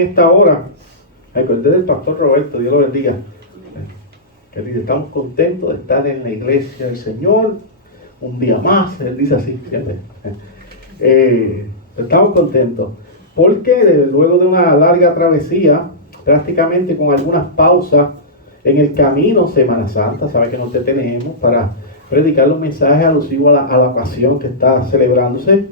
en esta hora, me acordé del pastor Roberto, Dios lo bendiga, que dice, estamos contentos de estar en la iglesia del Señor, un día más, él dice así, siempre. Estamos contentos, porque luego de una larga travesía, prácticamente con algunas pausas en el camino, Semana Santa, sabe que nos detenemos para predicar los mensajes alusivos a la ocasión que está celebrándose,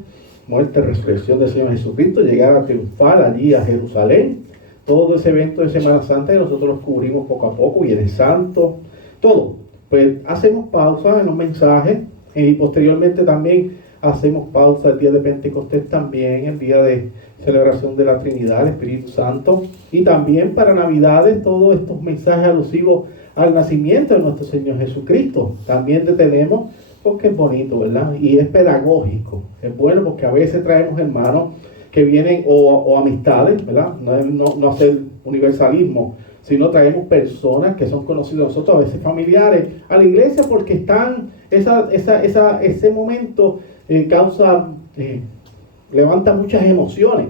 muerte, resurrección del Señor Jesucristo, llegar a triunfar allí a Jerusalén, todo ese evento de Semana Santa que nosotros los cubrimos poco a poco, Viernes Santo, todo. Pues hacemos pausa en los mensajes y posteriormente también hacemos pausa el día de Pentecostés también, el día de celebración de la Trinidad, el Espíritu Santo, y también para Navidades todos estos mensajes alusivos al nacimiento de nuestro Señor Jesucristo. También detenemos porque es bonito, ¿verdad? Y es pedagógico. Es bueno porque a veces traemos hermanos que vienen o amistades, ¿verdad? No hacer universalismo, sino traemos personas que son conocidos nosotros, a veces familiares, a la iglesia porque están, ese momento levanta muchas emociones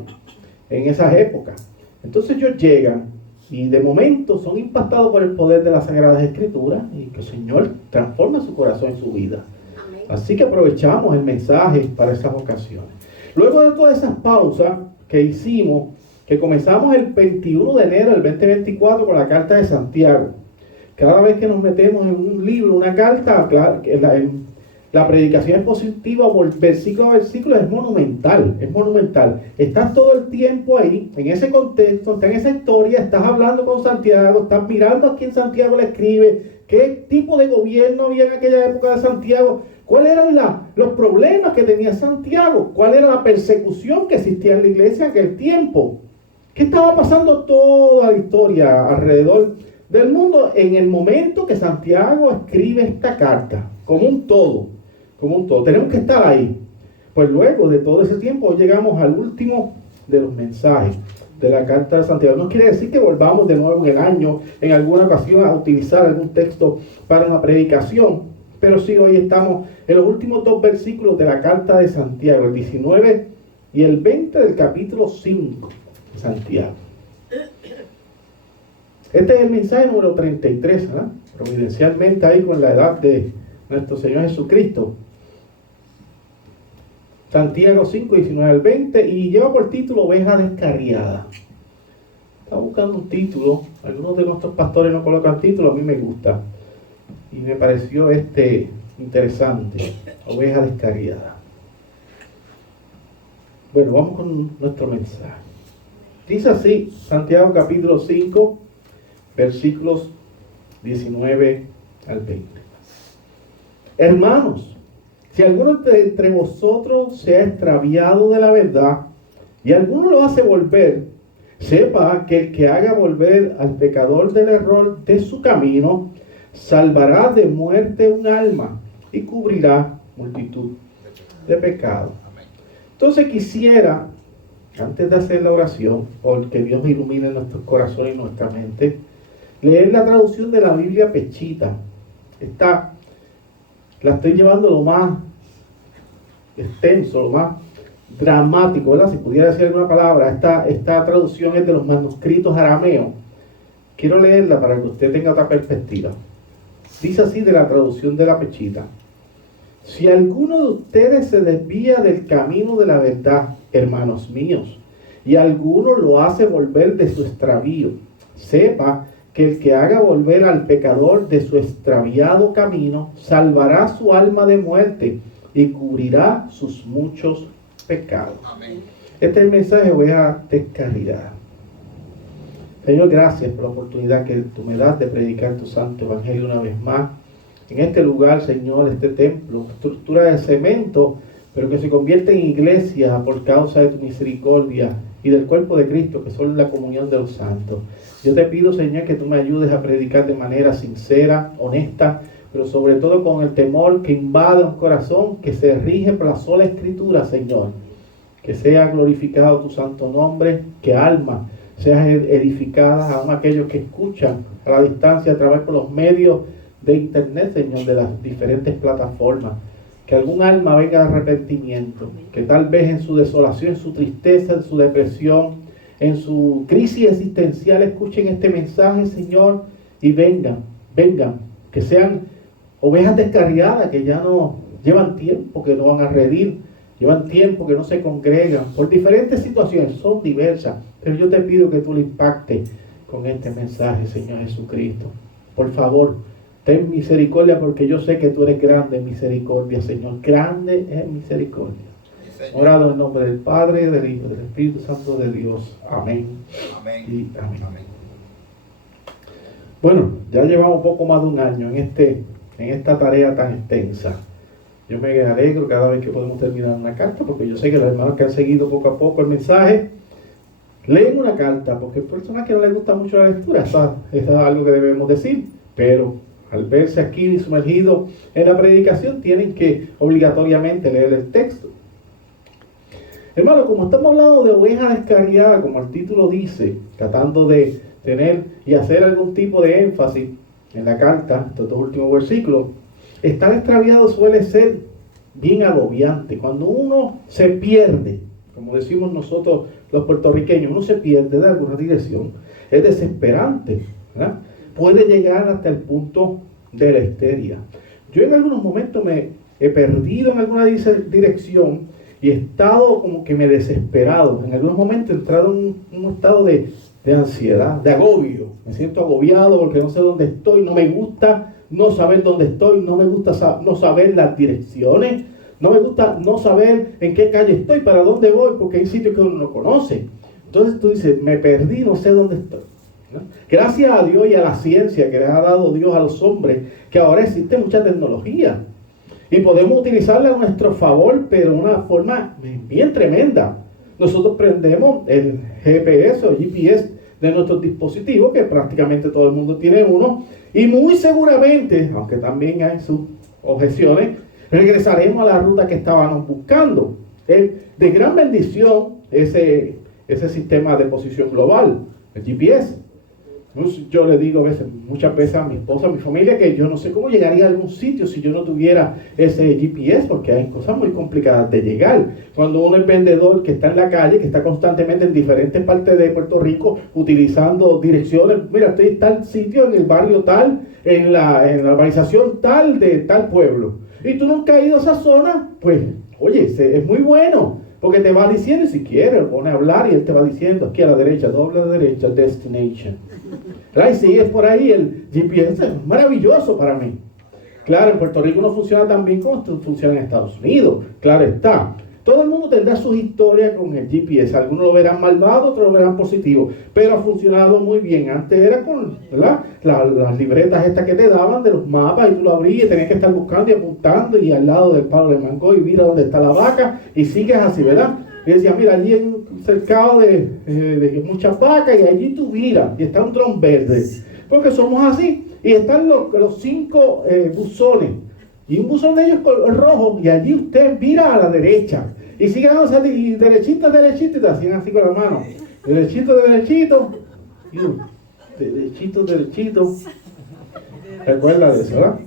en esas épocas. Entonces ellos llegan y de momento son impactados por el poder de las Sagradas Escrituras y que el Señor transforma su corazón y su vida. Amén. Así que aprovechamos el mensaje para esas ocasiones. Luego de todas esas pausas que hicimos, que comenzamos el 21 de enero del 2024 con la Carta de Santiago. Cada vez que nos metemos en un libro, una carta, claro, la predicación es positiva por versículo a versículo, es monumental, Estás todo el tiempo ahí, en ese contexto, estás en esa historia, estás hablando con Santiago, estás mirando a quién Santiago le escribe, qué tipo de gobierno había en aquella época de Santiago, cuáles eran los problemas que tenía Santiago, cuál era la persecución que existía en la iglesia en aquel tiempo, qué estaba pasando toda la historia alrededor del mundo en el momento que Santiago escribe esta carta, como un todo. Tenemos que estar ahí. Pues luego de todo ese tiempo llegamos al último de los mensajes de la carta de Santiago. No quiere decir que volvamos de nuevo en el año, en alguna ocasión, a utilizar algún texto para una predicación, pero sí hoy estamos en los últimos 2 versículos de la carta de Santiago, el 19 y el 20 del capítulo 5 de Santiago. Este es el mensaje número 33, ¿verdad? Providencialmente ahí con la edad de nuestro Señor Jesucristo. Santiago 5, 19 al 20, y lleva por título Oveja Descarriada. Estaba buscando un título, algunos de nuestros pastores no colocan título, a mí me gusta, y me pareció interesante, Oveja Descarriada. Bueno, vamos con nuestro mensaje. Dice así, Santiago capítulo 5, versículos 19 al 20. Hermanos, si alguno de entre vosotros se ha extraviado de la verdad y alguno lo hace volver, sepa que el que haga volver al pecador del error de su camino, salvará de muerte un alma y cubrirá multitud de pecados. Entonces quisiera, antes de hacer la oración, porque Dios ilumine nuestros corazones y nuestra mente, leer la traducción de la Biblia Pechita. La estoy llevando lo más extenso, lo más dramático, ¿verdad? Si pudiera decir alguna palabra, esta traducción es de los manuscritos arameos. Quiero leerla para que usted tenga otra perspectiva. Dice así de la traducción de la Pechita: si alguno de ustedes se desvía del camino de la verdad, hermanos míos, y alguno lo hace volver de su extravío, sepa que el que haga volver al pecador de su extraviado camino, salvará su alma de muerte y cubrirá sus muchos pecados. Amén. Este es el mensaje, Oveja Descarriada. Señor, gracias por la oportunidad que tú me das de predicar tu santo evangelio una vez más. En este lugar, Señor, este templo, estructura de cemento, pero que se convierte en iglesia por causa de tu misericordia y del cuerpo de Cristo, que son la comunión de los santos. Yo te pido, Señor, que tú me ayudes a predicar de manera sincera, honesta, pero sobre todo con el temor que invade un corazón que se rige por la sola Escritura, Señor. Que sea glorificado tu santo nombre, que almas sean edificadas, aún aquellos que escuchan a la distancia a través por los medios de internet, Señor, de las diferentes plataformas. Que algún alma venga de arrepentimiento, que tal vez en su desolación, en su tristeza, en su depresión, en su crisis existencial escuchen este mensaje, Señor, y vengan, que sean ovejas descarriadas, que ya no llevan tiempo, que no van a redir, llevan tiempo que no se congregan, por diferentes situaciones, son diversas, pero yo te pido que tú le impactes con este mensaje, Señor Jesucristo. Por favor, ten misericordia, porque yo sé que tú eres grande en misericordia, Señor, grande en misericordia. Orado en nombre del Padre, del Hijo y del Espíritu Santo de Dios. Amén. Amén. Y amén. Bueno, ya llevamos poco más de un año en esta tarea tan extensa. Yo me alegro cada vez que podemos terminar una carta, porque yo sé que los hermanos que han seguido poco a poco el mensaje leen una carta, porque hay personas que no les gusta mucho la lectura, eso es algo que debemos decir, pero al verse aquí sumergidos en la predicación tienen que obligatoriamente leer el texto. Hermano, como estamos hablando de oveja descarriada, como el título dice, tratando de tener y hacer algún tipo de énfasis en la carta, estos dos últimos versículos, estar extraviado suele ser bien agobiante. Cuando uno se pierde, como decimos nosotros los puertorriqueños, uno se pierde de alguna dirección, es desesperante, ¿verdad? Puede llegar hasta el punto de la histeria. Yo en algunos momentos me he perdido en alguna dirección y he estado como que me he desesperado. En algunos momentos he entrado en un estado de ansiedad, de agobio. Me siento agobiado porque no sé dónde estoy, no me gusta no saber dónde estoy, no me gusta no saber las direcciones, no me gusta no saber en qué calle estoy, para dónde voy, porque hay sitios que uno no conoce. Entonces tú dices, me perdí, no sé dónde estoy, ¿no? Gracias a Dios y a la ciencia que les ha dado Dios a los hombres, que ahora existe mucha tecnología y podemos utilizarla a nuestro favor, pero de una forma bien tremenda. Nosotros prendemos el GPS o GPS de nuestros dispositivos, que prácticamente todo el mundo tiene uno, y muy seguramente, aunque también hay sus objeciones, regresaremos a la ruta que estábamos buscando. Es de gran bendición ese sistema de posición global, el GPS. Yo le digo muchas veces a mi esposa, a mi familia, que yo no sé cómo llegaría a algún sitio si yo no tuviera ese GPS, porque hay cosas muy complicadas de llegar. Cuando uno es vendedor que está en la calle, que está constantemente en diferentes partes de Puerto Rico utilizando direcciones, mira, estoy en tal sitio, en el barrio tal, en la urbanización tal de tal pueblo, y tú nunca has ido a esa zona, pues, oye, es muy bueno, porque te va diciendo, y si quieres, pone a hablar y él te va diciendo, aquí a la derecha, doble a la derecha, destination. Y sigues por ahí, el GPS es maravilloso para mí. Claro, en Puerto Rico no funciona tan bien como funciona en Estados Unidos, claro está. Todo el mundo tendrá sus historias con el GPS, algunos lo verán malvado, otros lo verán positivo, pero ha funcionado muy bien. Antes era con, ¿verdad?, las libretas estas que te daban de los mapas, y tú lo abrías y tenías que estar buscando y apuntando, y al lado del palo de mango y mira dónde está la vaca, y sigues así, ¿verdad? Y decía, mira, allí en un cercado de muchas vacas, y allí tú miras, y está un dron verde, porque somos así. Y están los 5 buzones, y un buzón de ellos rojo, y allí usted mira a la derecha, y sigue avanzando, y derechito, y te hacían así con la mano, derechito, y derechito. Recuerda de eso, ¿verdad?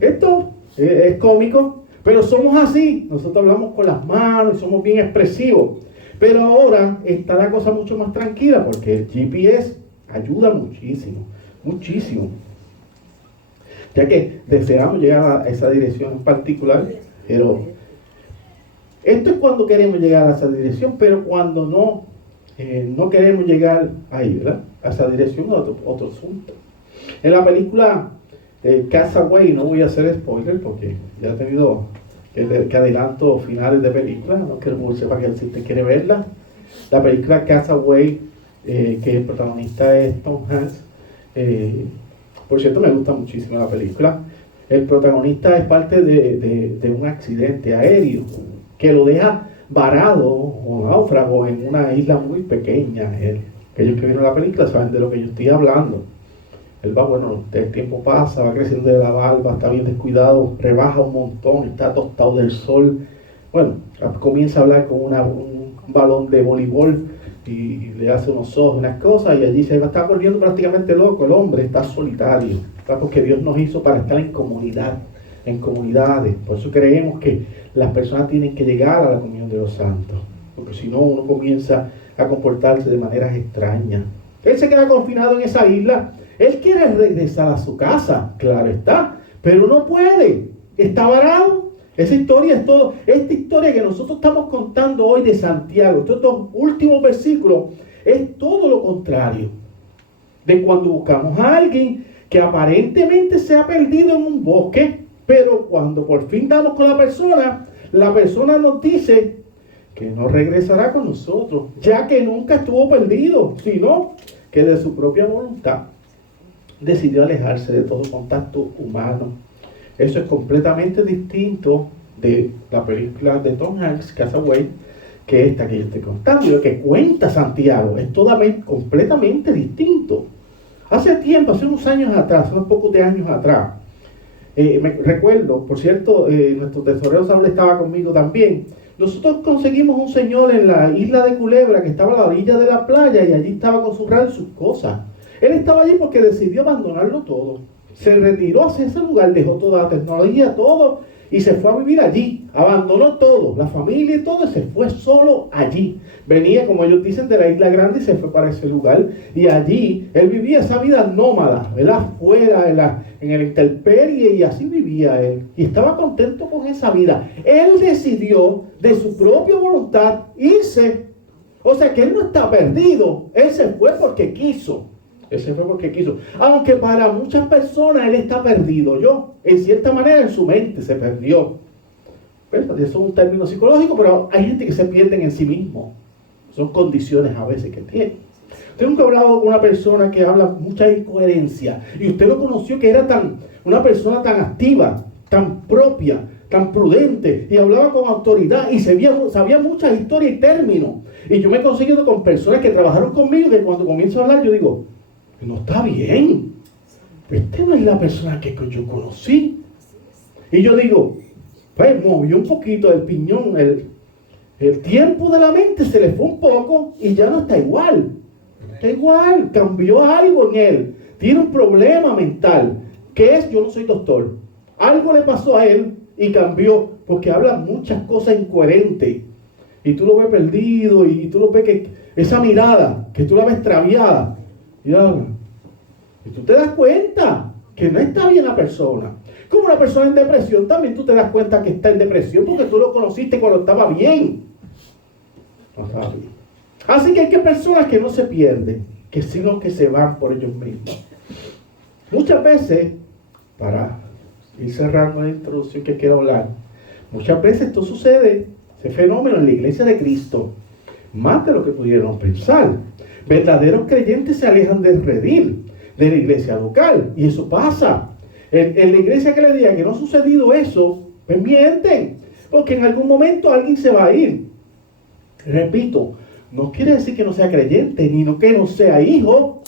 Esto es cómico, pero somos así. Nosotros hablamos con las manos y somos bien expresivos. Pero ahora está la cosa mucho más tranquila, porque el GPS ayuda muchísimo, ya que deseamos llegar a esa dirección en particular, pero esto es cuando queremos llegar a esa dirección, pero cuando no queremos llegar ahí, ¿verdad?, a esa dirección, otro asunto. En la película Castaway, no voy a hacer spoiler porque ya he tenido que adelanto finales de película, no quiero que sepa que si usted quiere verla. La película Castaway, que el protagonista es Tom Hanks. Por cierto, me gusta muchísimo la película. El protagonista es parte de un accidente aéreo que lo deja varado o náufrago en una isla muy pequeña. Aquellos que vieron la película saben de lo que yo estoy hablando. Él va, bueno, el tiempo pasa, va creciendo de la barba, está bien descuidado, rebaja un montón, está tostado del sol. Bueno, comienza a hablar con un balón de voleibol y le hace unos ojos, unas cosas, y allí se va a estar volviendo prácticamente loco. El hombre está solitario, ¿verdad?, porque Dios nos hizo para estar en comunidad, en comunidades. Por eso creemos que las personas tienen que llegar a la comunión de los santos, porque si no, uno comienza a comportarse de maneras extrañas. Él se queda confinado en esa isla. Él quiere regresar a su casa, claro está, pero no puede. Está varado. Esa historia es todo. Esta historia que nosotros estamos contando hoy de Santiago, estos dos últimos versículos, es todo lo contrario de cuando buscamos a alguien que aparentemente se ha perdido en un bosque, pero cuando por fin damos con la persona nos dice que no regresará con nosotros, ya que nunca estuvo perdido, sino que de su propia voluntad decidió alejarse de todo contacto humano. Eso es completamente distinto de la película de Tom Hanks, Castaway, que esta que yo estoy contando, y lo que cuenta Santiago es completamente distinto. Hace tiempo, hace unos años atrás, unos pocos de años atrás, me recuerdo, por cierto, nuestro tesorero Saúl estaba conmigo también. Nosotros conseguimos un señor en la isla de Culebra que estaba a la orilla de la playa y allí estaba con su radio y sus cosas. Él estaba allí porque decidió abandonarlo todo. Se retiró hacia ese lugar, dejó toda la tecnología, todo, y se fue a vivir allí. Abandonó todo, la familia y todo, y se fue solo allí. Venía, como ellos dicen, de la isla grande y se fue para ese lugar. Y allí él vivía esa vida nómada, afuera, en el intemperie, y así vivía él. Y estaba contento con esa vida. Él decidió de su propia voluntad irse. O sea que él no está perdido. Él se fue porque quiso. Aunque para muchas personas él está perdido. En cierta manera, en su mente se perdió. Eso es un término psicológico, pero hay gente que se pierde en sí mismo. Son condiciones a veces que tiene. Usted nunca ha hablado con una persona que habla mucha incoherencia y usted lo conoció que era una persona tan activa, tan propia, tan prudente y hablaba con autoridad y sabía muchas historias y términos. Y yo me he conseguido con personas que trabajaron conmigo que cuando comienzo a hablar yo digo, no está bien. Esta no es la persona que yo conocí. Y yo digo, pues movió un poquito el piñón, el tiempo de la mente se le fue un poco y ya no está igual. No está igual, cambió algo en él. Tiene un problema mental. ¿Qué es? Yo no soy doctor. Algo le pasó a él y cambió porque habla muchas cosas incoherentes. Y tú lo ves perdido y tú lo ves que esa mirada, que tú la ves extraviada. Y tú te das cuenta que no está bien la persona. Como una persona en depresión, también tú te das cuenta que está en depresión porque tú lo conociste cuando estaba bien. No estaba bien. Así que hay personas que no se pierden, sino que se van por ellos mismos. Muchas veces, para ir cerrando la introducción que quiero hablar, muchas veces esto sucede, ese fenómeno en la iglesia de Cristo, más de lo que pudieron pensar. Verdaderos creyentes se alejan del redil, de la iglesia local, y eso pasa. En la iglesia que le diga que no ha sucedido eso, pues mienten, porque en algún momento alguien se va a ir. Repito, no quiere decir que no sea creyente, ni que no sea hijo.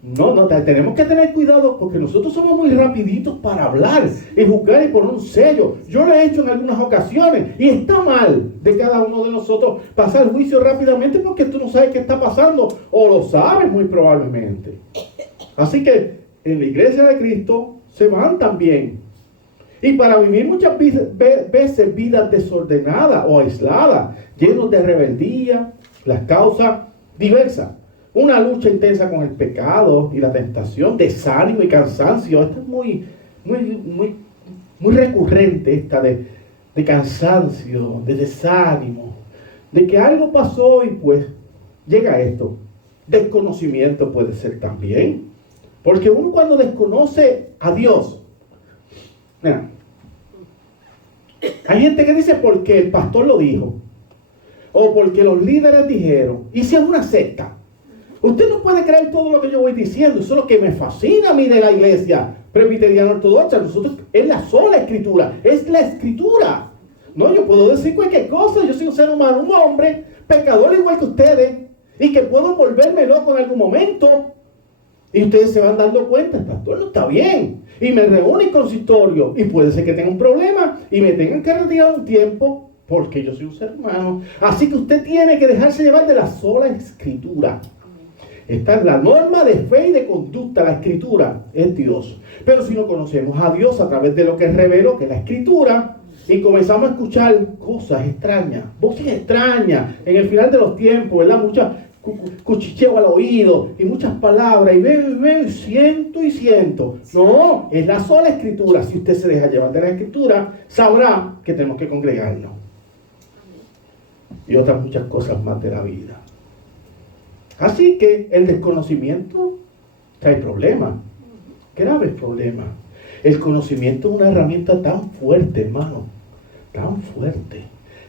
No, tenemos que tener cuidado porque nosotros somos muy rapiditos para hablar y juzgar y poner un sello. Yo lo he hecho en algunas ocasiones y está mal de cada uno de nosotros pasar juicio rápidamente porque tú no sabes qué está pasando o lo sabes muy probablemente. Así que en la iglesia de Cristo se van también. Y para vivir muchas veces vidas desordenadas o aisladas, llenos de rebeldía, las causas diversas. Una lucha intensa con el pecado y la tentación, desánimo y cansancio. Esto es muy recurrente, esta de cansancio, de desánimo, de que algo pasó y pues llega esto. Desconocimiento puede ser también. Porque uno cuando desconoce a Dios, mira, hay gente que dice porque el pastor lo dijo, o porque los líderes dijeron, y si es una secta. Usted no puede creer todo lo que yo voy diciendo, eso es lo que me fascina a mí de la iglesia presbiteriana ortodoxa. Nosotros es la sola escritura, es la escritura. No, yo puedo decir cualquier cosa, yo soy un ser humano, un hombre, pecador igual que ustedes, y que puedo volverme loco en algún momento. Y ustedes se van dando cuenta, el pastor no está bien. Y me reúne en consistorio. Y puede ser que tenga un problema y me tengan que retirar un tiempo porque yo soy un ser humano. Así que usted tiene que dejarse llevar de la sola escritura. Esta es la norma de fe y de conducta. La escritura es Dios. Pero si no conocemos a Dios a través de lo que reveló, que es la escritura, y comenzamos a escuchar cosas extrañas, voces extrañas en el final de los tiempos, ¿verdad? Muchas cuchicheo al oído y muchas palabras y veo y siento. No, es la sola escritura. Si usted se deja llevar de la escritura, sabrá que tenemos que congregarnos. Y otras muchas cosas más de la vida. Así que el desconocimiento trae problemas, graves problemas. El conocimiento es una herramienta tan fuerte, hermano, tan fuerte,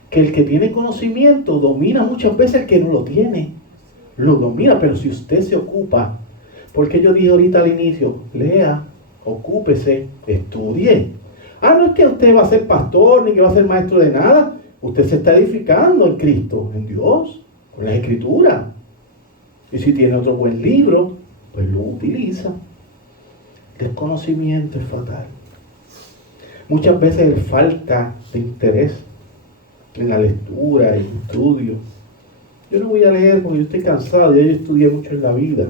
que el que tiene conocimiento domina muchas veces el que no lo tiene. Lo domina, pero si usted se ocupa, porque yo dije ahorita al inicio, lea, ocúpese, estudie. No es que usted va a ser pastor ni que va a ser maestro de nada. Usted se está edificando en Cristo, en Dios, con la Escritura. Y si tiene otro buen libro, pues lo utiliza. El desconocimiento es fatal. Muchas veces hay falta de interés en la lectura, en el estudio. Yo no voy a leer porque yo estoy cansado, ya yo estudié mucho en la vida.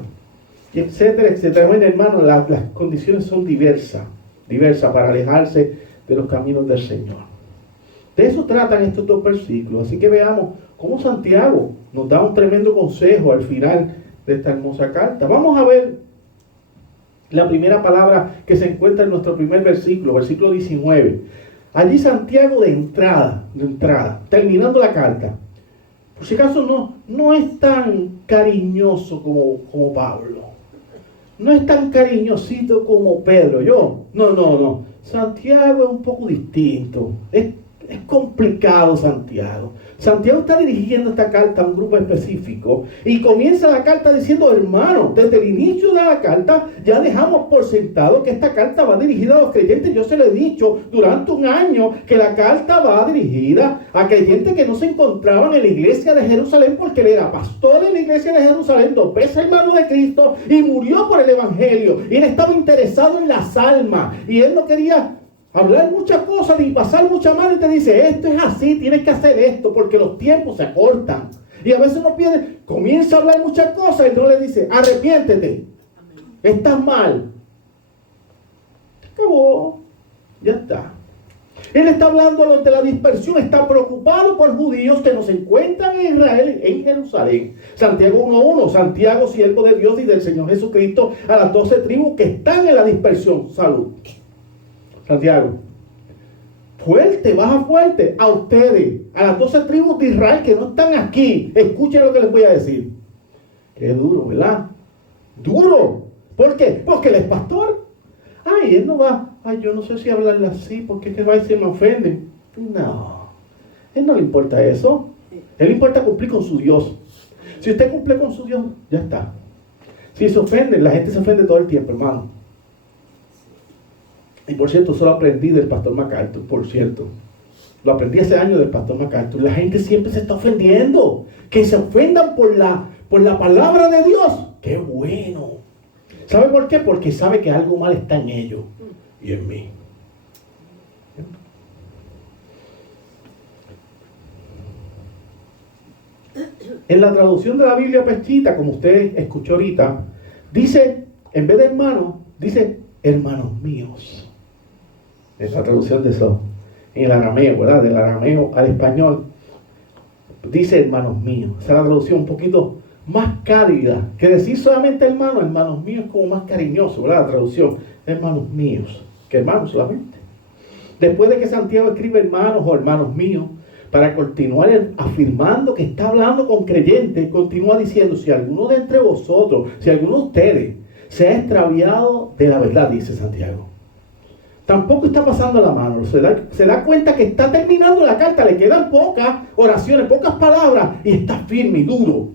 Y etcétera, etcétera. Bueno, hermano, las condiciones son diversas para alejarse de los caminos del Señor. De eso tratan estos dos versículos. Así que veamos cómo Santiago nos da un tremendo consejo al final de esta hermosa carta. Vamos a ver la primera palabra que se encuentra en nuestro primer versículo, versículo 19. Allí Santiago de entrada, terminando la carta. Por si acaso no es tan cariñoso como Pablo. No es tan cariñosito como Pedro. No. Santiago es un poco distinto. Es complicado Santiago. Santiago está dirigiendo esta carta a un grupo específico y comienza la carta diciendo, hermano, desde el inicio de la carta ya dejamos por sentado que esta carta va dirigida a los creyentes. Yo se lo he dicho durante un año que la carta va dirigida a creyentes que no se encontraban en la iglesia de Jerusalén, porque él era pastor en la iglesia de Jerusalén, 2 veces hermano de Cristo, y murió por el evangelio. Y él estaba interesado en las almas y él no quería hablar muchas cosas y pasar mucha mano, y te dice, esto es así, tienes que hacer esto porque los tiempos se acortan. Y a veces uno comienza a hablar muchas cosas y no le dice, arrepiéntete, estás mal. Acabó, ya está. Él está hablando de la dispersión, está preocupado por judíos que no se encuentran en Israel, en Jerusalén. Santiago 1:1, Santiago, siervo de Dios y del Señor Jesucristo, a las 12 tribus que están en la dispersión. Salud. Santiago, fuerte, baja fuerte a ustedes, a las 12 tribus de Israel que no están aquí. Escuchen lo que les voy a decir. Qué duro, ¿verdad? Duro. ¿Por qué? Porque él es pastor. Él no va, yo no sé si hablarle así, porque es que va y se me ofende. No, él no le importa eso. Él le importa cumplir con su Dios. Si usted cumple con su Dios, ya está. Si se ofende, la gente se ofende todo el tiempo, hermano. Y por cierto, eso lo aprendí del pastor MacArthur, por cierto. Lo aprendí hace años del pastor MacArthur. La gente siempre se está ofendiendo. Que se ofendan por la palabra de Dios. ¡Qué bueno! ¿Sabe por qué? Porque sabe que algo mal está en ellos y en mí. En la traducción de la Biblia Pesquita, como usted escuchó ahorita, dice, en vez de hermanos, dice hermanos míos. Es la traducción de eso, en el arameo, ¿verdad? Del arameo al español, dice hermanos míos. Esa es la traducción un poquito más cálida, que decir solamente hermanos míos es como más cariñoso, ¿verdad? La traducción, hermanos míos, que hermanos solamente. Después de que Santiago escribe hermanos o hermanos míos, para continuar afirmando que está hablando con creyentes, continúa diciendo, si alguno de entre vosotros, si alguno de ustedes se ha extraviado de la verdad, dice Santiago, tampoco está pasando la mano, se da cuenta que está terminando la carta, le quedan pocas oraciones, pocas palabras, y está firme y duro.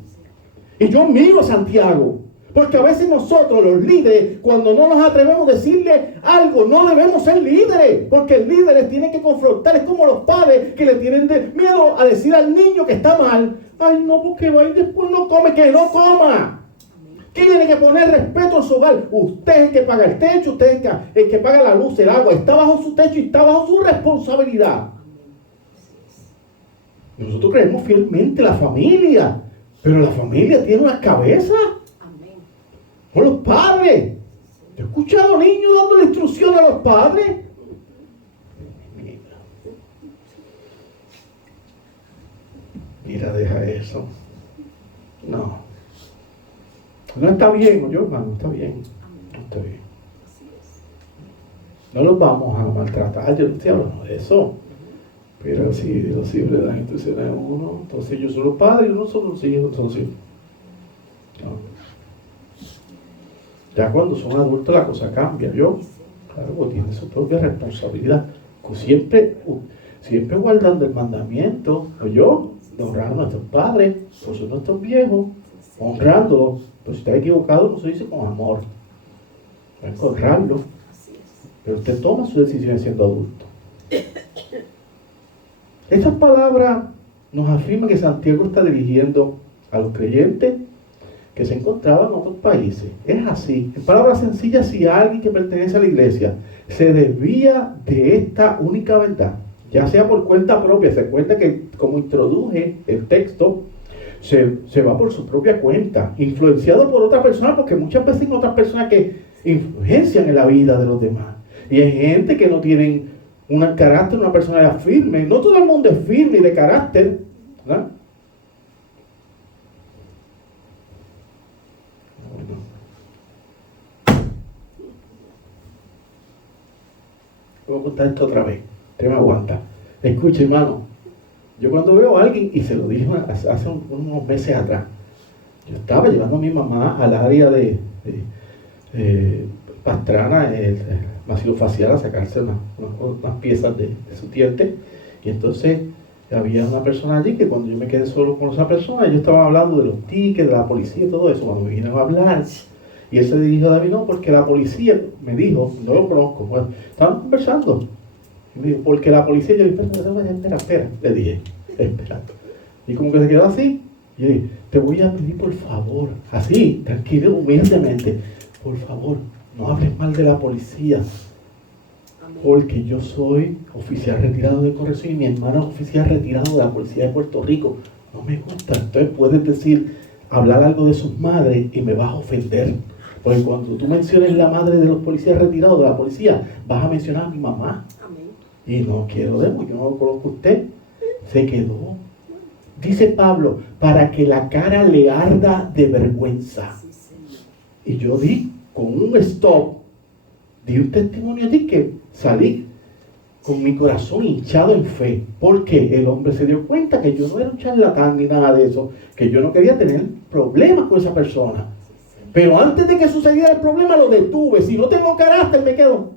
Y yo miro a Santiago, porque a veces nosotros los líderes, cuando no nos atrevemos a decirle algo, no debemos ser líderes, porque el líder tiene que confrontar. Es como los padres que le tienen miedo a decir al niño que está mal, no, porque va y después no come, que no coma. ¿Quién tiene que poner respeto en su hogar? Usted es el que paga el techo, usted es el que paga la luz, el agua, está bajo su techo y está bajo su responsabilidad. Nosotros creemos fielmente la familia, pero la familia tiene una cabeza. Con los padres. Yo he escuchado niños dando la instrucción a los padres. Chica, deja eso. No. No está bien, yo, hermano, no está bien. No está bien. No los vamos a maltratar, yo no estoy hablando de eso. Pero si Dios siempre da instrucciones a uno, entonces yo soy los padres, yo no soy los hijos, entonces. No. Ya cuando son adultos la cosa cambia, yo. Claro, pues tiene su propia responsabilidad. Siempre guardando el mandamiento, yo, de honrar a nuestros padres, por ser nuestros viejos, honrándolos. Pero si está equivocado, no se dice con amor. Hay que honrarlo. Pero usted toma su decisión siendo adulto. Estas palabras nos afirman que Santiago está dirigiendo a los creyentes que se encontraban en otros países. Es así. En palabras sencillas, si alguien que pertenece a la iglesia se desvía de esta única verdad, ya sea por cuenta propia, se cuenta que como introduje el texto, se va por su propia cuenta, influenciado por otra persona, porque muchas veces hay otras personas que influencian en la vida de los demás. Y hay gente que no tienen un carácter, una personalidad firme. No todo el mundo es firme y de carácter, ¿verdad? Voy a contar esto otra vez. Usted me aguanta. Escuche, hermano. Yo cuando veo a alguien, y se lo dije hace unos meses atrás, yo estaba llevando a mi mamá al área de Pastrana, el maxilofacial, a sacarse unas piezas de su diente. Y entonces había una persona allí que cuando yo me quedé solo con esa persona, ellos estaban hablando de los tickets, de la policía y todo eso. Cuando me vinieron a hablar, y él se dirigió a David, no, porque la policía me dijo, no lo conozco, pues, estaban conversando. Y me dijo, porque la policía, yo le dije, espera, le dije, espera. Y como que se quedó así, y yo dije, te voy a pedir por favor, así, tranquilo, humildemente, por favor, no hables mal de la policía, porque yo soy oficial retirado de corrección y mi hermano es oficial retirado de la policía de Puerto Rico. No me gusta. Entonces puedes decir, hablar algo de sus madres y me vas a ofender. Porque cuando tú menciones la madre de los policías retirados de la policía, vas a mencionar a mi mamá. Amén. Y no quiero yo no lo conozco a usted. Se quedó. Dice Pablo, para que la cara le arda de vergüenza. Y yo di con un stop, di un testimonio allí que salí con mi corazón hinchado en fe, porque el hombre se dio cuenta que yo no era un charlatán ni nada de eso, que yo no quería tener problemas con esa persona. Pero antes de que sucediera el problema lo detuve. Si no tengo carácter me quedo.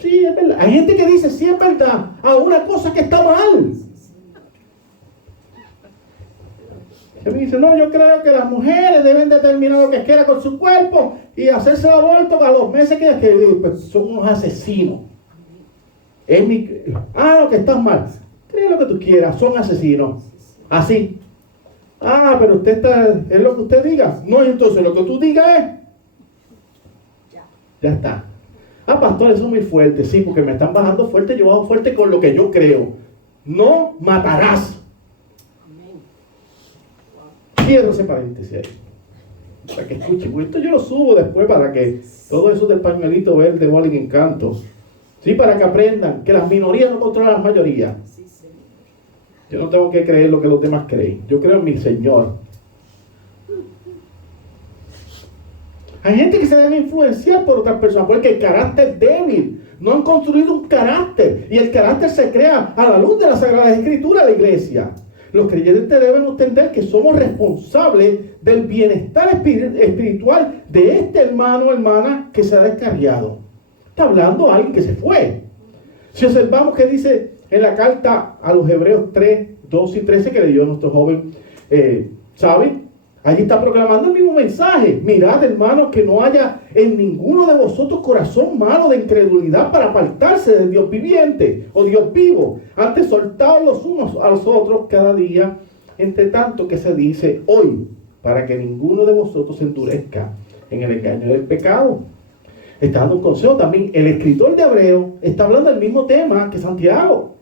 Sí, es verdad. Hay gente que dice, sí es verdad, a una cosa que está mal. Y me dice, no, yo creo que las mujeres deben determinar lo que quieran con su cuerpo y hacerse el aborto a los meses que pues, son unos asesinos. Lo que está mal. Cree lo que tú quieras, son asesinos. Así. Pero usted es lo que usted diga. No, entonces lo que tú digas es. Ya está. Pastor, eso es muy fuerte. Sí, porque me están bajando fuerte, yo bajo fuerte con lo que yo creo. No matarás. Cierro ese paréntesis ahí. Para que escuchen. Pues esto yo lo subo después para que todo eso del pañuelito verde vale en encanto. Sí, para que aprendan que las minorías no controlan las mayorías. Yo no tengo que creer lo que los demás creen. Yo creo en mi Señor. Hay gente que se debe influenciar por otras personas porque el carácter es débil. No han construido un carácter. Y el carácter se crea a la luz de la Sagrada Escritura de la iglesia. Los creyentes deben entender que somos responsables del bienestar espiritual de este hermano o hermana que se ha descarriado. Está hablando alguien que se fue. Si observamos que dice en la carta a los Hebreos 3, 2 y 13 que leyó nuestro joven Xavi, allí está proclamando el mismo mensaje. Mirad, hermanos, que no haya en ninguno de vosotros corazón malo de incredulidad para apartarse del Dios viviente o Dios vivo. Antes soltaos los unos a los otros cada día, entre tanto que se dice hoy, para que ninguno de vosotros se endurezca en el engaño del pecado. Está dando un consejo también. El escritor de Hebreo está hablando del mismo tema que Santiago.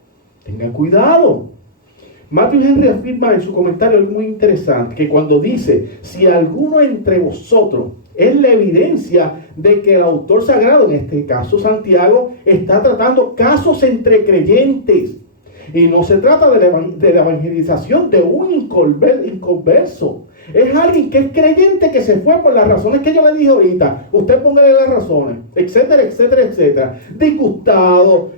Tengan cuidado. Matthew Henry afirma en su comentario algo muy interesante, que cuando dice, si alguno entre vosotros, es la evidencia de que el autor sagrado, en este caso Santiago, está tratando casos entre creyentes. Y no se trata de la evangelización de un inconverso. Es alguien que es creyente que se fue por las razones que yo le dije ahorita. Usted póngale las razones, etcétera, etcétera, etcétera. Disgustado,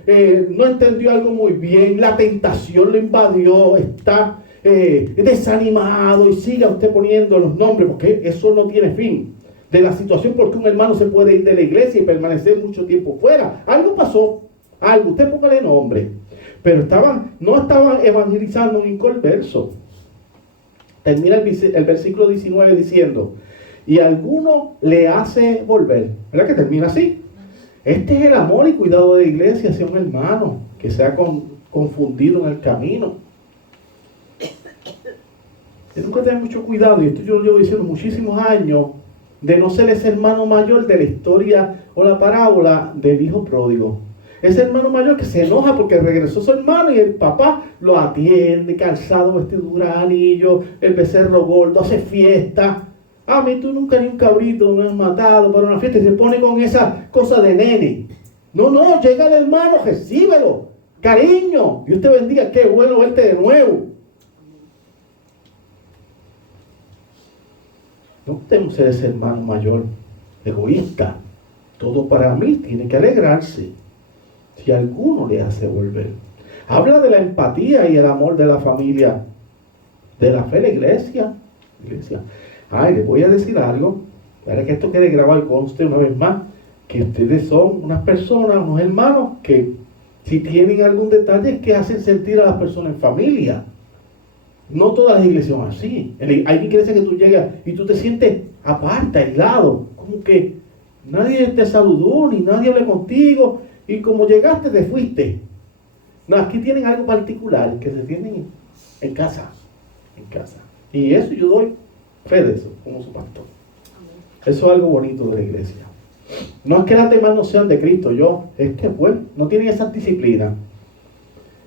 no entendió algo muy bien, la tentación lo invadió, está desanimado, y siga usted poniendo los nombres, porque eso no tiene fin. De la situación porque un hermano se puede ir de la iglesia y permanecer mucho tiempo fuera. Algo pasó, algo, usted póngale nombre. Pero no estaban evangelizando un inconverso. Termina el versículo 19 diciendo, y alguno le hace volver. ¿Verdad que termina así? Este es el amor y cuidado de la iglesia hacia un hermano que se ha confundido en el camino. Tenemos que tener mucho cuidado, y esto yo lo llevo diciendo muchísimos años, de no ser ese hermano mayor de la historia o la parábola del hijo pródigo. Ese hermano mayor que se enoja porque regresó su hermano y el papá lo atiende, calzado, vestidura, anillo, el becerro gordo, hace fiesta. A mí tú nunca ni un cabrito me has matado para una fiesta, y se pone con esa cosa de nene. No, llega el hermano, recíbelo, cariño, Dios te bendiga, qué bueno verte de nuevo. No podemos ser ese hermano mayor egoísta. Todo para mí tiene que alegrarse. Si alguno le hace volver. Habla de la empatía y el amor de la familia, de la fe de la iglesia. Les voy a decir algo, para que esto quede grabado y conste una vez más, que ustedes son unas personas, unos hermanos, que si tienen algún detalle es que hacen sentir a las personas en familia. No todas las iglesias son así. Hay iglesias que tú llegas y tú te sientes aparte, aislado, como que nadie te saludó, ni nadie habló contigo, y como llegaste te fuiste. No, aquí tienen algo particular, que se tienen en casa. Y eso yo doy fe de eso, como su pastor. Eso es algo bonito de la iglesia. No es que las demás no sean de Cristo, es que pues no tienen esa disciplina.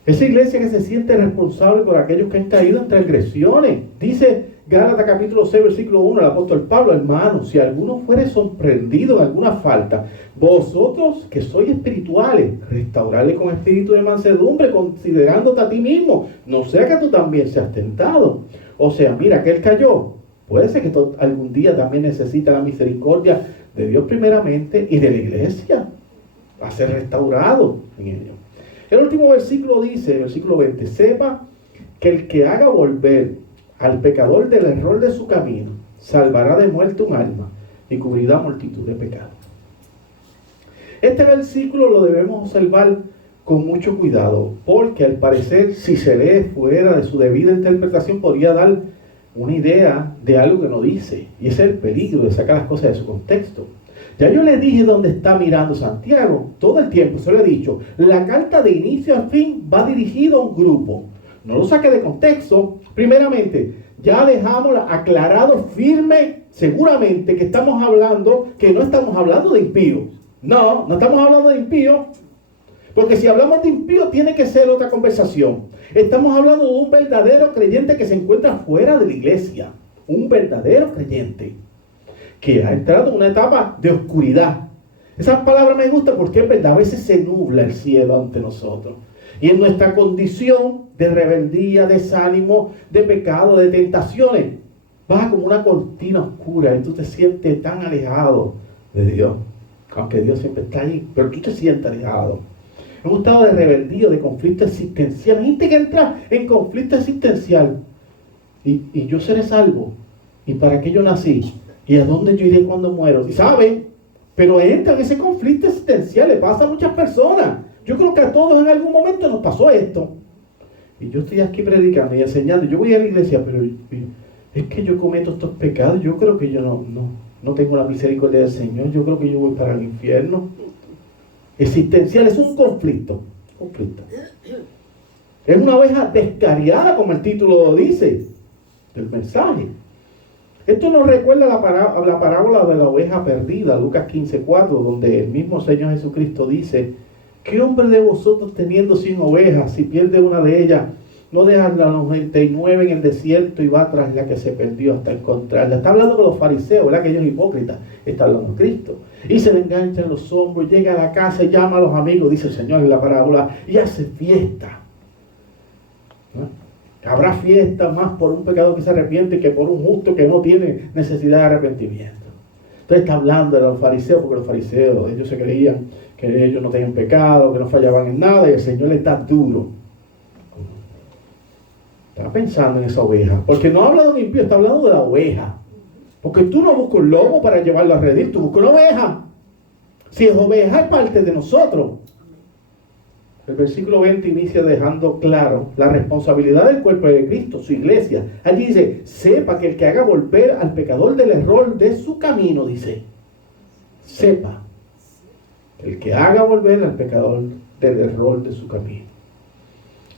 Esa iglesia que se siente responsable por aquellos que han caído en transgresiones. Dice Gálatas capítulo 6, versículo 1, el apóstol Pablo, hermanos, si alguno fuere sorprendido en alguna falta, vosotros que sois espirituales, restaurarle con espíritu de mansedumbre, considerándote a ti mismo, no sea que tú también seas tentado. O sea, mira, que él cayó. Puede ser que algún día también necesita la misericordia de Dios primeramente y de la iglesia. Va a ser restaurado en ello. El último versículo dice, versículo 20, sepa que el que haga volver al pecador del error de su camino, salvará de muerte un alma y cubrirá multitud de pecados. Este versículo lo debemos observar con mucho cuidado, porque al parecer, si se lee fuera de su debida interpretación, podría dar una idea de algo que no dice, y ese es el peligro de sacar las cosas de su contexto. Ya yo le dije dónde está mirando Santiago, todo el tiempo se lo he dicho. La carta de inicio a fin va dirigida a un grupo. No lo saque de contexto. Primeramente, ya dejamos aclarado firme, seguramente, que estamos hablando, que no estamos hablando de impíos. No estamos hablando de impíos, porque si hablamos de impíos tiene que ser otra conversación. Estamos hablando de un verdadero creyente que se encuentra fuera de la iglesia. Un verdadero creyente que ha entrado en una etapa de oscuridad. Esa palabra me gusta porque es verdad, a veces se nubla el cielo ante nosotros. Y en nuestra condición de rebeldía, desánimo, de pecado, de tentaciones, baja como una cortina oscura y tú te sientes tan alejado de Dios. Aunque Dios siempre está ahí, pero tú te sientes alejado. En un estado de rebeldía, de conflicto existencial. Hay gente que entra en conflicto existencial. Y yo seré salvo. ¿Y para qué yo nací? ¿Y a dónde yo iré cuando muero? ¿Y sabe? Pero entra en ese conflicto existencial. Le pasa a muchas personas. Yo creo que a todos en algún momento nos pasó esto. Y yo estoy aquí predicando y enseñando. Yo voy a la iglesia, pero es que yo cometo estos pecados. Yo creo que yo no tengo la misericordia del Señor. Yo creo que yo voy para el infierno. Existencial es un conflicto. Es una oveja descarriada, como el título dice del mensaje. Esto nos recuerda la parábola de la oveja perdida, Lucas 15:4, donde el mismo Señor Jesucristo dice: ¿qué hombre de vosotros teniendo 100 ovejas, si pierde una de ellas, no deja las 99 en el desierto y va tras la que se perdió hasta encontrarla? Está hablando con los fariseos, ¿verdad? Que ellos hipócritas. Está hablando Cristo. Y se le engancha en los hombros, llega a la casa, llama a los amigos, dice el Señor en la parábola, y hace fiesta. ¿no? Habrá fiesta más por un pecado que se arrepiente que por un justo que no tiene necesidad de arrepentimiento. Entonces está hablando de los fariseos, porque los fariseos, ellos se creían que ellos no tenían pecado, que no fallaban en nada, y el Señor le está duro. Está pensando en esa oveja, porque no habla de un impío, está hablando de la oveja. Porque tú no buscas un lobo para llevarlo a redil, tú buscas una oveja. Si es oveja, es parte de nosotros. El versículo 20 inicia dejando claro la responsabilidad del cuerpo de Cristo, su iglesia. Allí dice, sepa que el que haga volver al pecador del error de su camino, dice, sepa, el que haga volver al pecador del error de su camino.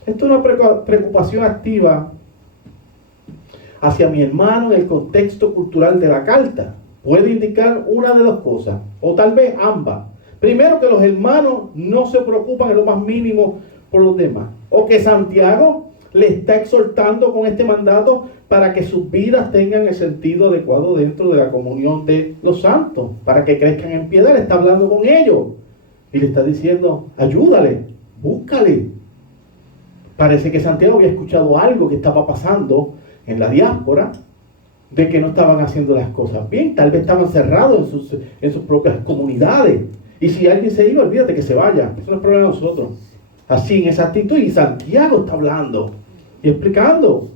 Esto es una preocupación activa hacia mi hermano en el contexto cultural de la carta. Puede indicar una de dos cosas, o tal vez ambas. Primero, que los hermanos no se preocupan en lo más mínimo por los demás. O que Santiago le está exhortando con este mandato para que sus vidas tengan el sentido adecuado dentro de la comunión de los santos. Para que crezcan en piedad. Le está hablando con ellos. Y le está diciendo, ayúdale, búscale. Parece que Santiago había escuchado algo que estaba pasando en la diáspora, de que no estaban haciendo las cosas bien. Tal vez estaban cerrados en sus propias comunidades. Y si alguien se iba, olvídate que se vaya. Eso no es problema de nosotros. Así, en esa actitud. Y Santiago está hablando y explicando.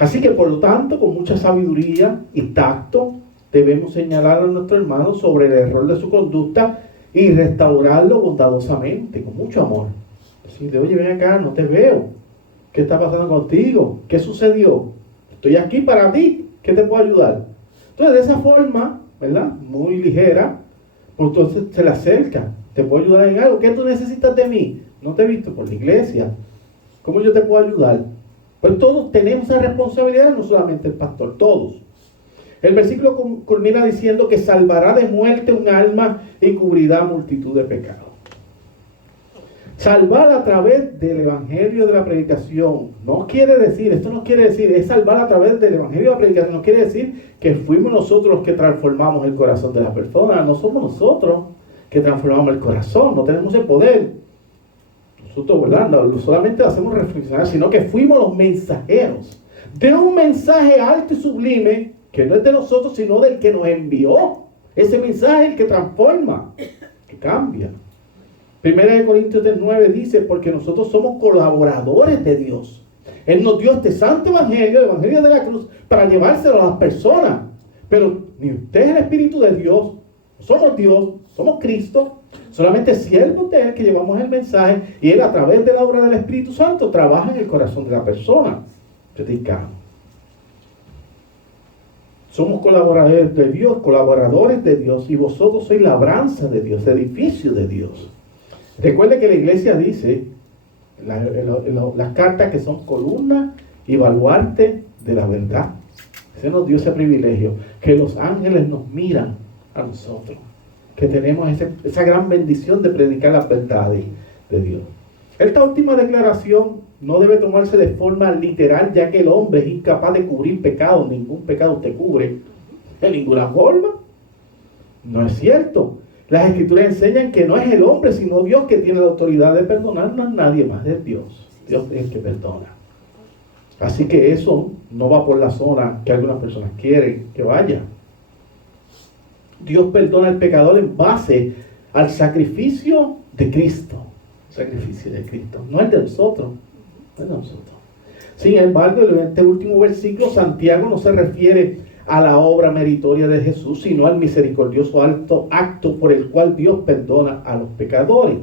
Así que, por lo tanto, con mucha sabiduría y tacto, debemos señalar a nuestro hermano sobre el error de su conducta y restaurarlo bondadosamente, con mucho amor. Decirle, oye, ven acá, no te veo. ¿Qué está pasando contigo? ¿Qué sucedió? Estoy aquí para ti. ¿Qué te puedo ayudar? Entonces, de esa forma, ¿verdad? Muy ligera, pues entonces se le acerca. ¿Te puedo ayudar en algo? ¿Qué tú necesitas de mí? No te he visto por la iglesia. ¿Cómo yo te puedo ayudar? Pues todos tenemos esa responsabilidad, no solamente el pastor, todos. El versículo culmina diciendo que salvará de muerte un alma y cubrirá multitud de pecados. Salvar a través del evangelio de la predicación, no quiere decir, esto no quiere decir, es salvar a través del evangelio de la predicación, no quiere decir que fuimos nosotros los que transformamos el corazón de la persona, no somos nosotros que transformamos el corazón, no tenemos el poder. Nosotros, ¿verdad? No solamente hacemos reflexionar, sino que fuimos los mensajeros de un mensaje alto y sublime, que no es de nosotros, sino del que nos envió. Ese mensaje es el que transforma, que cambia. 1 Corintios 9 dice, porque nosotros somos colaboradores de Dios. Él nos dio este santo evangelio, el evangelio de la cruz, para llevárselo a las personas. Pero ni usted es el Espíritu de Dios, somos Dios, somos Cristo, solamente siervos de Él que llevamos el mensaje, y Él a través de la obra del Espíritu Santo trabaja en el corazón de la persona. Predicamos. Somos colaboradores de Dios, y vosotros sois labranza de Dios, edificio de Dios. Recuerde que la iglesia dice, las cartas, que son columna y baluarte de la verdad. Se nos dio ese privilegio, que los ángeles nos miran a nosotros, que tenemos esa gran bendición de predicar las verdades de Dios. Esta última declaración no debe tomarse de forma literal, ya que el hombre es incapaz de cubrir pecados. Ningún pecado te cubre de ninguna forma. No es cierto. Las escrituras enseñan que no es el hombre, sino Dios que tiene la autoridad de perdonar, no es nadie más, es Dios. Dios es el que perdona. Así que eso no va por la zona que algunas personas quieren que vaya. Dios perdona al pecador en base al sacrificio de Cristo. Sacrificio de Cristo, no es de nosotros, no es de nosotros. Sin embargo, en este último versículo, Santiago no se refiere a la obra meritoria de Jesús, sino al misericordioso acto por el cual Dios perdona a los pecadores.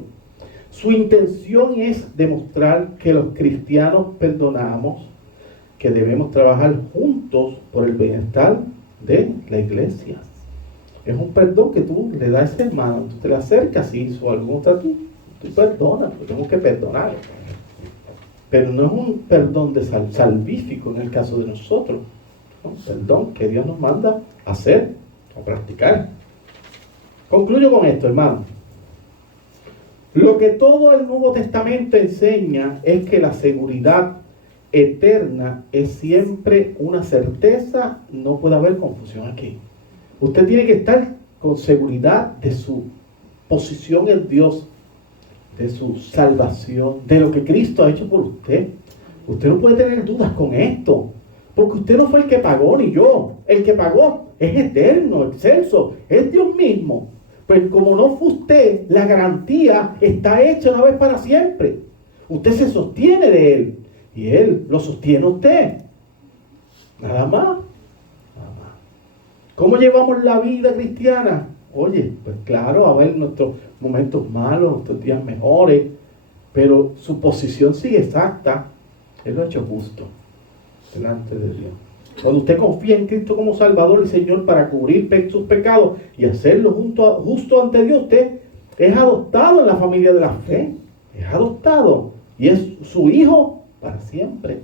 Su intención es demostrar que los cristianos perdonamos, que debemos trabajar juntos por el bienestar de la iglesia. Es un perdón que tú le das a ese hermano, tú te le acercas y hizo algo contra ti, tú perdonas, porque tenemos que perdonar. Pero no es un perdón de salvífico en el caso de nosotros. Un perdón que Dios nos manda a hacer, a practicar. Concluyo con esto, hermano. Lo que todo el Nuevo Testamento enseña es que la seguridad eterna es siempre una certeza, no puede haber confusión aquí. Usted tiene que estar con seguridad de su posición en Dios. de su salvación, de lo que Cristo ha hecho por usted. Usted no puede tener dudas con esto, porque usted no fue el que pagó ni yo. El que pagó es eterno, excelso, es Dios mismo. Pues como no fue usted, la garantía está hecha una vez para siempre. Usted se sostiene de Él y Él lo sostiene a usted. Nada más. Nada más. ¿Cómo llevamos la vida cristiana? Oye, pues claro, a ver nuestros momentos malos, nuestros días mejores, pero su posición sigue exacta. Él lo ha hecho justo delante de Dios. Cuando usted confía en Cristo como Salvador y Señor para cubrir sus pecados y hacerlo justo ante Dios, usted es adoptado en la familia de la fe. Es adoptado y es su hijo para siempre.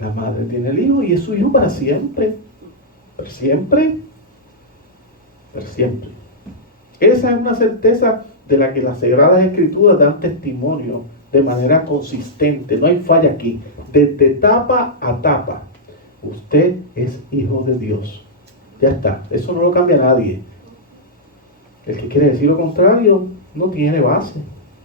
La madre tiene el hijo y es su hijo para siempre. Para siempre. Para siempre. Esa es una certeza de la que las Sagradas Escrituras dan testimonio de manera consistente. No hay falla aquí. Desde tapa a tapa, usted es hijo de Dios. Ya está. Eso no lo cambia nadie. El que quiere decir lo contrario no tiene base.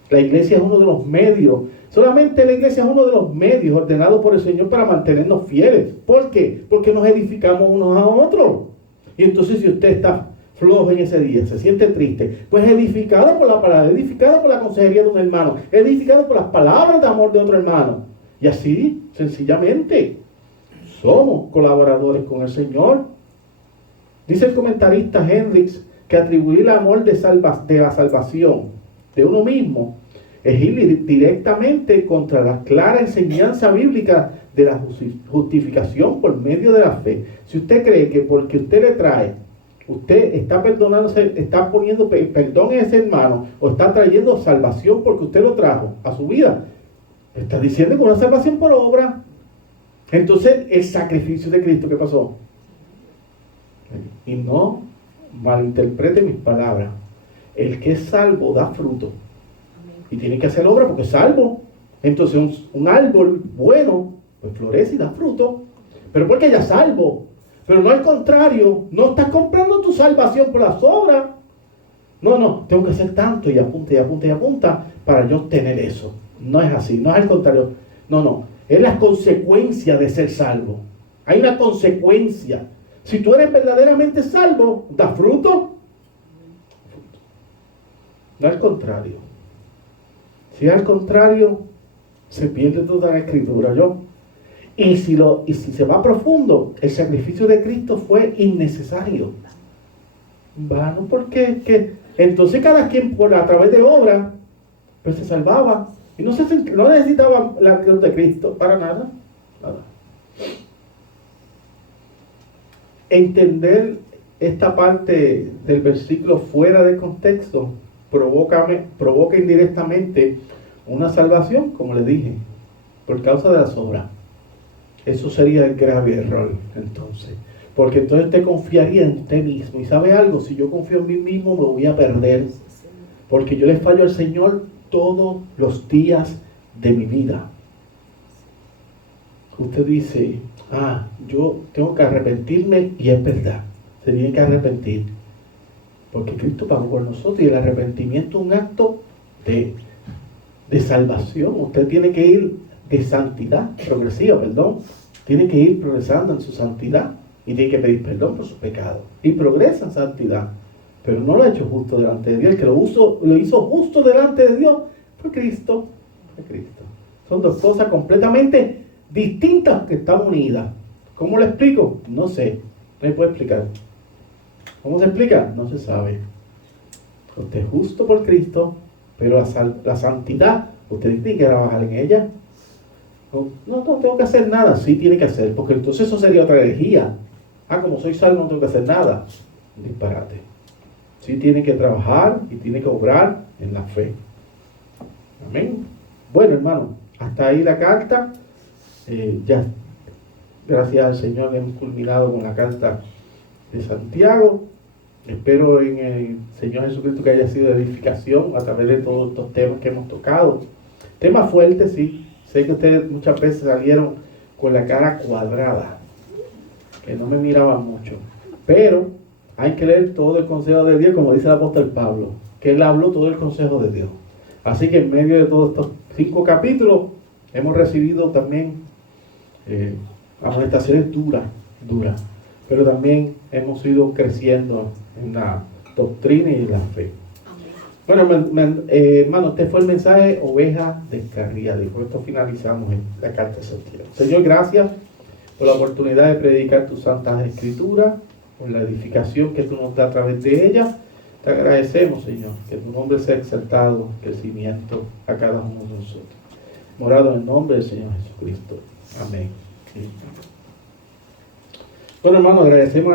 La iglesia es uno de los medios. Solamente la iglesia es uno de los medios ordenados por el Señor para mantenernos fieles. ¿Por qué? Porque nos edificamos unos a otros. Y entonces si usted está flojo en ese día, se siente triste, pues edificado por la palabra, edificado por la consejería de un hermano, edificado por las palabras de amor de otro hermano. Y así, sencillamente, somos colaboradores con el Señor. Dice el comentarista Hendricks que atribuir el amor de la salvación de uno mismo es ir directamente contra la clara enseñanza bíblica de la justificación por medio de la fe. Si usted cree que porque usted le trae, usted está perdonándose, está poniendo perdón en ese hermano, o está trayendo salvación porque usted lo trajo a su vida, está diciendo que una salvación por obra. Entonces el sacrificio de Cristo, ¿qué pasó? Y no malinterprete mis palabras. El que es salvo da fruto y tiene que hacer obra porque es salvo. Entonces un árbol bueno pues florece y da fruto, pero porque ya es salvo. Pero no al contrario, no estás comprando tu salvación por las obras. No, tengo que hacer tanto y apunta y apunta y apunta para yo obtener eso. No es así, no es al contrario. No, es la consecuencia de ser salvo. Hay una consecuencia. Si tú eres verdaderamente salvo, da fruto. No al contrario. Si es al contrario, se pierde toda la escritura. Y si se va profundo, el sacrificio de Cristo fue innecesario. Bueno, porque entonces cada quien a través de obra pues se salvaba y no necesitaba la cruz de Cristo para nada. Entender esta parte del versículo fuera de contexto provoca indirectamente una salvación, como les dije, por causa de las obras. Eso sería el grave error, entonces. Porque entonces usted confiaría en usted mismo. ¿Y sabe algo? Si yo confío en mí mismo, me voy a perder. Porque yo le fallo al Señor todos los días de mi vida. Usted dice, yo tengo que arrepentirme, y es verdad. Se tiene que arrepentir. Porque Cristo pagó por nosotros y el arrepentimiento es un acto de salvación. Usted tiene que ir de santidad progresiva, tiene que ir progresando en su santidad y tiene que pedir perdón por sus pecados y progresa en santidad, pero no lo ha hecho justo delante de Dios. El que lo hizo justo delante de Dios fue Cristo. Son dos cosas completamente distintas que están unidas. ¿Cómo lo explico? No sé, no me puedo explicar. ¿Cómo se explica? No se sabe. Usted es justo por Cristo, pero la santidad usted tiene que trabajar en ella. No tengo que hacer nada. Sí tiene que hacer, porque entonces eso sería otra herejía. Como soy salvo no tengo que hacer nada. Disparate. Sí tiene que trabajar y tiene que obrar en la fe. Amén. Bueno, hermano, hasta ahí la carta. Ya, gracias al Señor, hemos culminado con la carta de Santiago. Espero en el Señor Jesucristo que haya sido de edificación a través de todos estos temas que hemos tocado. Temas fuertes, sí. Sé que ustedes muchas veces salieron con la cara cuadrada, que no me miraban mucho, pero hay que leer todo el consejo de Dios, como dice el apóstol Pablo, que él habló todo el consejo de Dios. Así que en medio de todos estos 5 capítulos hemos recibido también amonestaciones duras, pero también hemos ido creciendo en la doctrina y en la fe. Bueno, hermano, este fue el mensaje Oveja Descarriada, y por esto finalizamos la carta de Santiago. Señor, gracias por la oportunidad de predicar tus santas escrituras, por la edificación que tú nos das a través de ellas. Te agradecemos, Señor, que tu nombre sea exaltado, crecimiento a cada uno de nosotros. Morado en el nombre del Señor Jesucristo. Amén. Bueno, hermano, agradecemos al